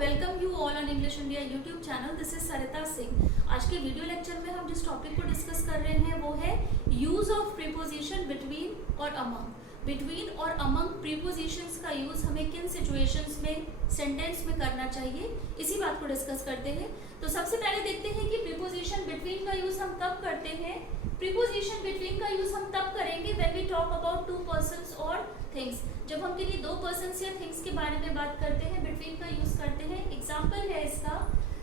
Welcome you all on English India YouTube channel. This is Sarita Singh. आज के video lecture में हम जिस टॉपिक को डिस्कस कर रहे हैं वो है यूज ऑफ प्रीपोजिशन बिटवीन और अमंग। बिटवीन और अमंग प्रीपोजिशंस का यूज हमें किन सिचुएशंस में, सेंटेंस में करना चाहिए, इसी बात को डिस्कस करते हैं। तो सबसे पहले देखते हैं कि प्रीपोजिशन बिटवीन का यूज हम कब करते हैं। प्रीपोजिशन बिटवीन का यूज हम तब करेंगे when we talk about two persons और थिंग्स। जब हम किन्हीं दो पर्सन्स या थिंग्स के बारे में बात करते हैं, बिटवीन का यूज करते हैं। एग्जाम्पल है इसका,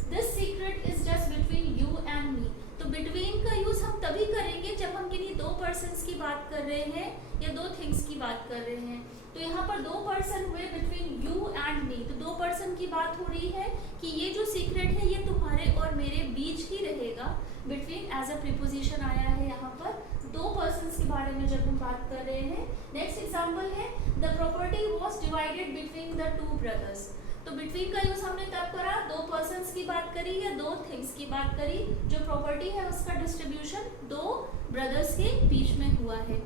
this secret is just between you and me. तो बिटवीन का यूज हम तभी करेंगे जब हम किन्हीं दो पर्सन्स की बात कर रहे हैं या दो थिंग्स की बात कर रहे हैं। तो यहाँ पर दो पर्सन हुए बिटवीन यू एंड मी, तो दो पर्सन की बात हो रही है कि ये जो सीक्रेट है ये तुम्हारे और मेरे बीच ही रहेगा। बिटवीन एज अ प्रीपोजिशन आया है यहाँ पर दो पर्सन्स के बारे में जब हम बात कर रहे हैं। नेक्स्ट एग्जांपल है, the property was divided between the two brothers. तो बिटवीन का यूज हमने तब करा, दो पर्सन्स की बात करी या दो थिंग्स की बात करी। जो प्रॉपर्टी है उसका डिस्ट्रीब्यूशन दो ब्रदर्स के बीच में हुआ है।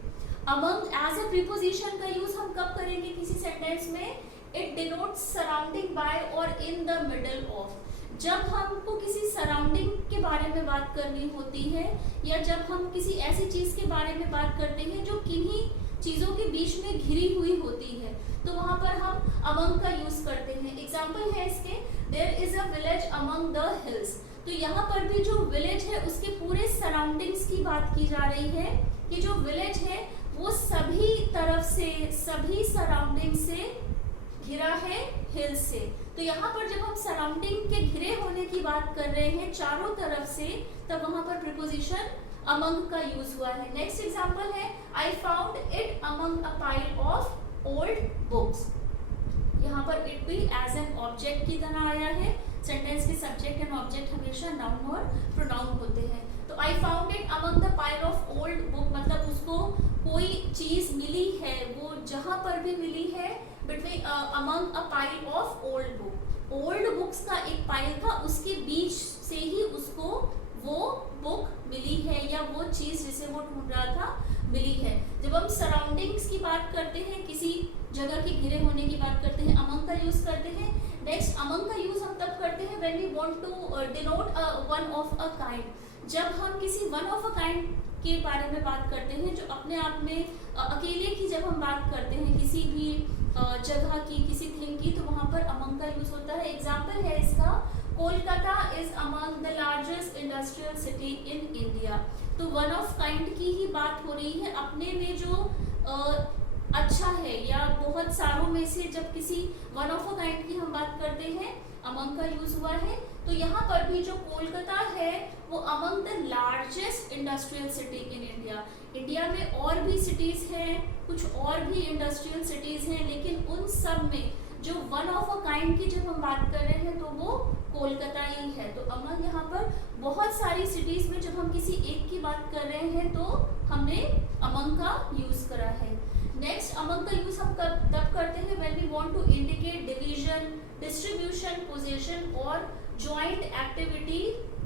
अमंग एज अ प्रीपोजिशन का यूज हम कब करेंगे किसी सेंटेंस में? इट डिनोट्स सराउंडिंग बाय और इन द मिडल ऑफ। जब हमको किसी सराउंडिंग के बारे में बात करनी होती है या जब हम किसी ऐसी चीज के बारे में बात करते हैं जो किन्हीं चीजों के बीच में घिरी हुई होती है, तो वहां पर हम अमंग का यूज करते हैं। एग्जाम्पल है इसके, there is a village among the hills. तो यहाँ पर भी जो विलेज है उसके पूरे सराउंडिंग्स की बात की जा रही है कि जो विलेज है वो सभी तरफ से, सभी सराउंडिंग से घिरा है हिल से। तो यहाँ पर जब हम सराउंडिंग के घिरे होने की बात कर रहे हैं चारों तरफ से, तब वहां पर प्रीपोजिशन अमंग का यूज हुआ है। नेक्स्ट एग्जांपल है, I found it among a pile of old books. यहाँ पर इट भी एज एन ऑब्जेक्ट की तरह आया है। सेंटेंस के सब्जेक्ट एंड ऑब्जेक्ट हमेशा नाउन और प्रोनाउन होते हैं। तो I found it among the pile of old book, मतलब उसको कोई चीज मिली है, वो जहां पर भी मिली है between among a pile of old book. Old books का एक पाइल था, उसके बीच से ही उसको वो बुक मिली है या वो चीज जिसे वो ढूंढ रहा था मिली है। जब हम सराउंडिंग्स की बात करते हैं, किसी जगह के घिरे होने की बात करते हैं, अमंग का यूज करते हैं। नेक्स्ट, अमंग का यूज हम तब करते हैं when we want to denote one of a kind. जब हम किसी वन ऑफ अ काइंड के बारे में बात करते हैं, जो अपने आप में अकेले की जब हम बात करते हैं किसी भी जगह की, किसी थिंग की, तो वहां पर अमंग का यूज होता है। एग्जाम्पल है इसका, Kolkata is among the largest industrial city in India. तो वन ऑफ काइंड की ही बात हो रही है, अपने में जो अच्छा है या बहुत सारों में से जब किसी वन ऑफ अ काइंड की हम बात करते हैं, अमंग का यूज हुआ है। तो यहाँ पर भी जो कोलकाता है वो among the largest industrial city in India. India में और भी सिटीज हैं, कुछ और भी इंडस्ट्रियल सिटीज हैं, लेकिन उन सब में जो वन ऑफ अ काइंड की जब हम बात कर रहे हैं तो वो कोलकाता ही है। तो अमंग यहाँ पर बहुत सारी सिटीज में जब हम किसी एक की बात कर रहे हैं तो हमने अमंग का यूज करा है। नेक्स्ट, अमंग का यूज हम तब करते हैं when we want to indicate division, distribution, position और joint activity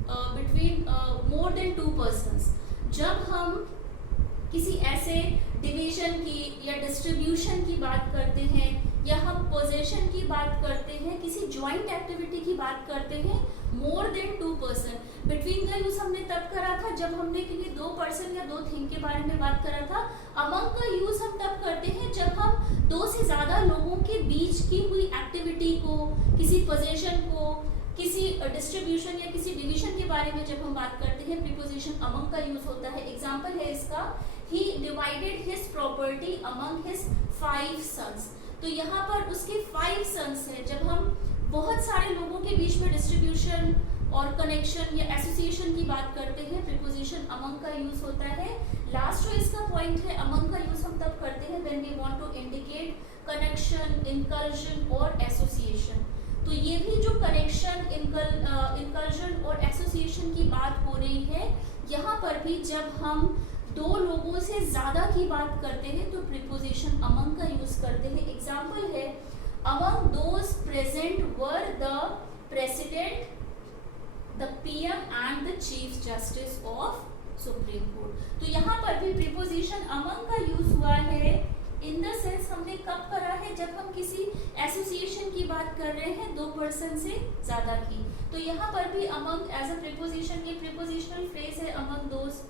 between more than two persons. जब हम किसी ऐसे डिवीजन की या डिस्ट्रीब्यूशन की बात करते हैं या हम पोजीशन की बात करते हैं, किसी जॉइंट एक्टिविटी की बात करते हैं more than two person. Between का यूज हमने तब करा था जब हमने किसी दो पर्सन या दो थिंग के बारे में बात करा था। अमंग का यूज हम तब करते हैं जब हम दो से ज्यादा लोगों के बीच की हुई एक्टिविटी को, किसी पोजीशन को, किसी डिस्ट्रीब्यूशन या किसी डिवीजन के बारे में जब हम बात करते हैं, प्रीपोजिशन अमंग का यूज होता है। एग्जाम्पल है इसका, he divided his property among his 5 sons. तो यहाँ पर उसके 5 सन्स हैं। जब हम बहुत सारे लोगों के बीच में डिस्ट्रीब्यूशन और कनेक्शन या एसोसिएशन की बात करते हैं, प्रीपोजिशन अमंग का यूज होता है। लास्ट जो इसका पॉइंट है, अमंग का यूज हम तब करते हैं when we want to indicate connection, inclusion और एसोसिएशन। तो ये भी जो कनेक्शन, इंकल्जन और एसोसिएशन की बात हो रही है, यहाँ पर भी जब हम दो लोगों से ज्यादा की बात करते हैं तो प्रीपोजिशन अमंग का यूज करते हैं। एग्जाम्पल है, among those present were the president, the PM and the chief justice of supreme court. तो यहाँ पर भी प्रीपोजिशन अमंग का यूज हुआ है इन द सेंस हमने कब करा है, जब हम किसी एसोसिएशन की बात कर रहे हैं दो पर्सन से ज्यादा की। तो यहाँ पर भी अमंग एज अ प्रीपोजिशन, ये प्रीपोजिशनल फ्रेज है अमंग दोज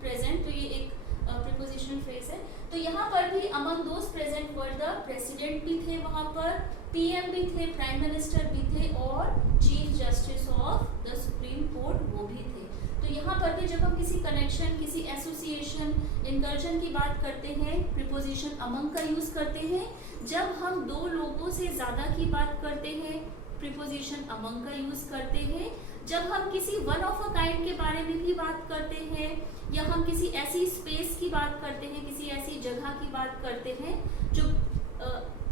प्रेजेंट, तो ये एक प्रीपोजिशनल फ्रेज है। तो यहाँ पर भी among those present were the president भी थे, वहां पर पीएम भी थे, प्राइम मिनिस्टर भी थे और chief justice of the supreme court वो भी थे। तो यहाँ पर भी जब हम किसी कनेक्शन, किसी एसोसिएशन, इंकर्जन की बात करते हैं प्रीपोजिशन अमंग का यूज करते हैं। जब हम दो लोगों से ज्यादा की बात करते हैं प्रीपोजिशन अमंग का यूज करते हैं। जब हम किसी वन ऑफ अ काइंड के बारे में भी बात करते हैं, या हम किसी ऐसी स्पेस की बात करते हैं, किसी ऐसी जगह की बात करते हैं जो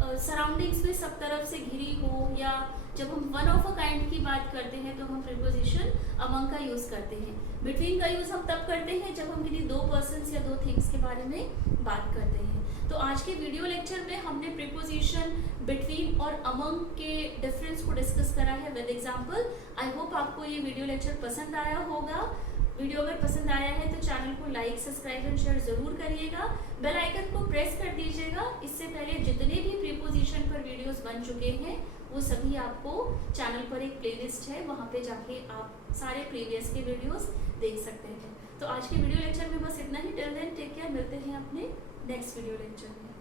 सराउंडिंग्स में सब तरफ से घिरी हो, या जब हम वन ऑफ अ काइंड की बात करते हैं तो हम प्रीपोजिशन अमंग का यूज करते हैं। बिटवीन का यूज हम तब करते हैं जब हम किसी दो पर्सन्स या दो थिंग्स के बारे में बात करते हैं। तो आज के वीडियो लेक्चर में हमने प्रीपोजिशन बिटवीन और अमंग के डिफरेंस को डिस्कस करा है विद एग्जांपल। आई होप आपको ये वीडियो लेक्चर पसंद आया होगा। वीडियो अगर पसंद आया है तो चैनल को लाइक, सब्सक्राइब एंड शेयर जरूर करिएगा। बेल आइकन को प्रेस कर दीजिएगा। इससे पहले जितने भी प्रीपोजिशन पर वीडियोस बन चुके हैं वो सभी आपको चैनल पर एक प्लेलिस्ट है, वहाँ पे जाके आप सारे प्रीवियस के वीडियोस देख सकते हैं। तो आज के वीडियो लेक्चर में बस इतना ही। टिल देन टेक केयर, मिलते हैं अपने नेक्स्ट वीडियो लेक्चर में।